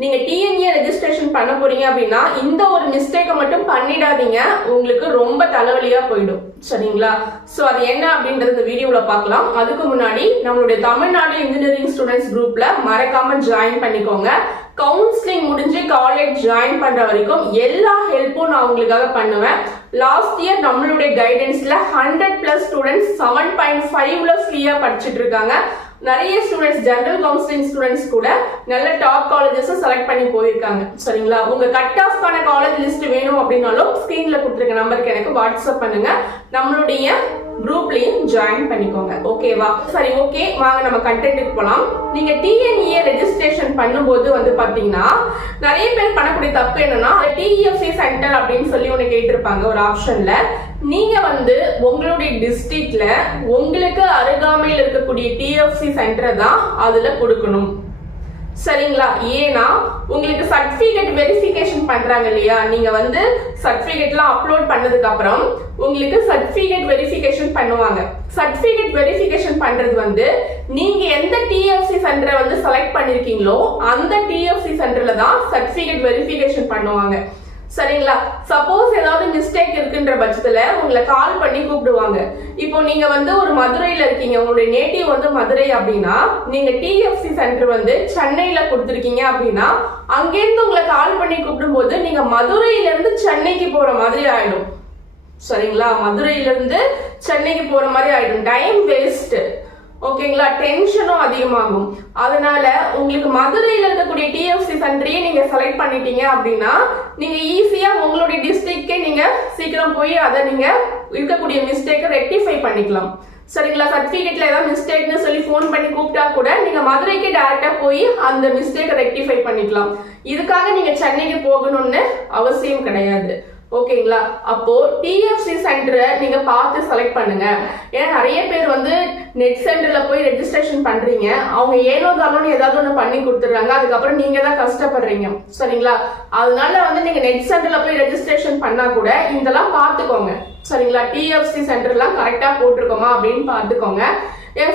நீங்க DNA registration பண்ண போறீங்க அப்படின்னா இந்த ஒரு மிஸ்டேக்கை மட்டும் பண்ணிடாதீங்க, உங்களுக்கு ரொம்ப தலைவலியா போயிடும். சரிங்களா? சோ அது என்ன அப்படின்றது இந்த வீடியோல பார்க்கலாம். அதுக்கு முன்னாடி நம்மளுடைய தமிழ்நாடு இன்ஜினியரிங் ஸ்டூடெண்ட்ஸ் குரூப்ல மறக்காம ஜாயின் பண்ணிக்கோங்க. கவுன்சிலிங் முடிஞ்சு காலேஜ் ஜாயின் பண்ற வரைக்கும் எல்லா ஹெல்ப்பும் நான் உங்களுக்காக பண்ணுவேன். லாஸ்ட் இயர் நம்மளுடைய கைடன்ஸ்ல 100+ ஸ்டூடெண்ட்ஸ் 7.5ல ஃப்ரீயா படிச்சுட்டு இருக்காங்க. நிறைய ஸ்டூடெண்ட்ஸ் ஜெனரல் கவுன்சிலிங் ஸ்டூடெண்ட்ஸ் கூட நல்ல டாப் காலேஜஸ் செலக்ட் பண்ணி போயிருக்காங்க. சரிங்களா? உங்க கட் ஆஃப்கான காலேஜ் லிஸ்ட் வேணும் அப்படின்னாலும் ஸ்கிரீன்ல கொடுத்துருக்க நம்பருக்கு எனக்கு வாட்ஸ்அப் பண்ணுங்க. நம்மளுடைய குரூப்லயும் ஜாயின் பண்ணிக்கோங்க. ஓகேவா? சரி, ஓகே, வாங்க நம்ம கண்டென்ட்டுக்கு போலாம். நீங்க டிஎன்ஏ ரெஜிஸ்ட்ரேஷன் பண்ணும்போது வந்து பாத்தீங்கன்னா நிறைய பேர் பண்ணக்கூடிய தப்பு என்னன்னா, டிஎஃப்சி சென்டர் அப்படின்னு சொல்லி ஒண்ணு கேட்டிருப்பாங்க ஒரு ஆப்ஷன்ல. நீங்க வந்து உங்களுடைய டிஸ்ட்ரிக்ட்ல உங்களுக்கு அருகாமையில் இருக்கக்கூடிய டிஎஃப்சி சென்டரை தான் அதுல கொடுக்கணும். சரிங்களா? ஏன்னா உங்களுக்கு சர்டிபிகேட் வெரிஃபிகேஷன் பண்றாங்க இல்லையா, நீங்க வந்து சர்டிபிகேட்லாம் அப்லோட் பண்ணதுக்கு அப்புறம் உங்களுக்கு சர்டிபிகேட் வெரிஃபிகேஷன் பண்ணுவாங்க. சர்டிபிகேட் வெரிஃபிகேஷன் பண்றது வந்து நீங்க எந்த டிஎஃப்சி சென்டரை வந்து செலக்ட் பண்ணிருக்கீங்களோ அந்த டிஎஃப்சி சென்டர்ல தான் சர்டிபிகேட் வெரிஃபிகேஷன் பண்ணுவாங்க. சரிங்களா? சப்போஸ் ஏதாவது மிஸ்டேக் இருக்குன்ற பட்சத்துல உங்களை கால் பண்ணி கூப்பிடுவாங்க. இப்போ நீங்க வந்து ஒரு மதுரையில இருக்கீங்க, உங்களுடைய நேட்டிவ் வந்து மதுரை அப்படின்னா நீங்க டிஎஃப்சி சென்டர் வந்து சென்னையில கொடுத்துருக்கீங்க அப்படின்னா அங்கேருந்து உங்களை கால் பண்ணி கூப்பிடும் போது நீங்க மதுரையில இருந்து சென்னைக்கு போற மாதிரி ஆயிடும். சரிங்களா? மதுரையில இருந்து சென்னைக்கு போற மாதிரி ஆயிடும். Time waste. ஓகேங்களா? டென்ஷனும் அதிகமாகும். அதனால உங்களுக்கு மதுரையில இருக்கக்கூடிய டிஎஃப்சி சென்டரையே நீங்க செலக்ட் பண்ணிட்டீங்க அப்படின்னா நீங்க ஈஸியா உங்களுடைய டிஸ்ட்ரிக்ட்கே நீங்க சீக்கிரம் போய் அதை நீங்க இருக்கக்கூடிய மிஸ்டேக்கை ரெக்டிஃபை பண்ணிக்கலாம். சரிங்களா? சர்டிபிகேட்ல ஏதாவது மிஸ்டேக்னு சொல்லி போன் பண்ணி கூப்பிட்டா கூட நீங்க மதுரைக்கு டைரக்டா போய் அந்த மிஸ்டேக்கை ரெக்டிஃபை பண்ணிக்கலாம். இதுக்காக நீங்க சென்னைக்கு போகணும்னு அவசியம் கிடையாது. ஓகேங்களா? அப்போ டிஎஃப்சி சென்டரை நீங்க பார்த்து செலக்ட் பண்ணுங்க. ஏன்னா நிறைய பேர் வந்து நெட் சென்டர்ல போய் ரெஜிஸ்ட்ரேஷன் பண்றீங்க, அவங்க ஏனோ தானோன்னு ஏதாவது ஒண்ணு பண்ணி கொடுத்துடுறாங்க, அதுக்கப்புறம் நீங்க தான் கஷ்டப்படுறீங்க. சரிங்களா? அதனால வந்து நீங்க நெட் சென்டர்ல போய் ரெஜிஸ்ட்ரேஷன் பண்ணா கூட இதெல்லாம் பார்த்துக்கோங்க. சரிங்களா? டிஎஃப்சி சென்டர்லாம் கரெக்டா போட்டிருக்கோமா அப்படின்னு பார்த்துக்கோங்க.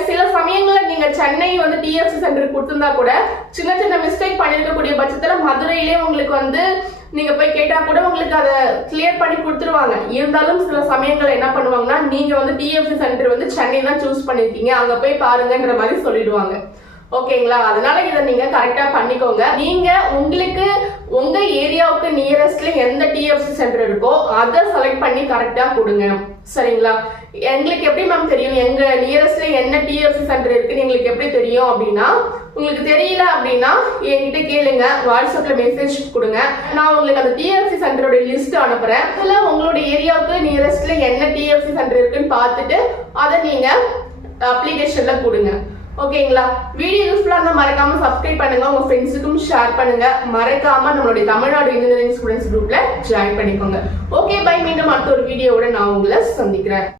சில சமயங்கள்ல நீங்க சென்னை வந்து டிஎஃப்சி சென்டர் கொடுத்திருந்தா கூட சின்ன சின்ன மிஸ்டேக் பண்ணிருக்கக்கூடிய பட்சத்துல மதுரையிலே உங்களுக்கு வந்து நீங்க போய் கேட்டா கூட உங்களுக்கு அதை கிளியர் பண்ணி கொடுத்துருவாங்க. இருந்தாலும் சில சமயங்கள்ல என்ன பண்ணுவாங்கன்னா, நீங்க வந்து டிஎஃப்சி சென்டர் வந்து சென்னை தான் சூஸ் பண்ணிருக்கீங்க, அங்க போய் பாருங்கன்ற மாதிரி சொல்லிடுவாங்க. ஓகேங்களா? அதனால இதை நீங்க கரெக்டா பண்ணிக்கோங்க. நீங்க உங்களுக்கு உங்க ஏரியாவுக்கு நியரஸ்ட்ல எந்த டிஎஃப்சி சென்டர் இருக்கோ அதை செலக்ட் பண்ணி கரெக்டா கொடுங்க. சரிங்களா? எங்களுக்கு எப்படி மேம் தெரியும் எங்க நியரஸ்ட்ல என்ன டிஎஃப்சி சென்டர் இருக்குன்னு எங்களுக்கு எப்படி தெரியும் அப்படின்னா, உங்களுக்கு தெரியல அப்படின்னா என்கிட்ட கேளுங்க, வாட்ஸ்அப்ல மெசேஜ் கொடுங்க, நான் உங்களுக்கு அந்த டிஎஃப்சி சென்டரோட லிஸ்ட் அனுப்புறேன். இதுல உங்களுடைய ஏரியாவுக்கு நியரஸ்ட்ல என்ன டிஎஃப்சி சென்டர் இருக்குன்னு பார்த்துட்டு அதை நீங்க அப்ளிகேஷன்ல கொடுங்க. ஓகேங்களா? வீடியோ யூஸ்ஃபுல்லா இருந்தா மறக்காம சப்ஸ்கிரைப் பண்ணுங்க, உங்க ஃப்ரெண்ட்ஸுக்கும் ஷேர் பண்ணுங்க. மறக்காம நம்மளுடைய தமிழ்நாடு இன்ஜினியரிங் ஸ்டூடெண்ட்ஸ் குரூப்ல ஜாயின் பண்ணிக்கோங்க. Okay, bye. மீண்டும் அடுத்த ஒரு வீடியோவோட நான் உங்களை சந்திக்கிறேன்.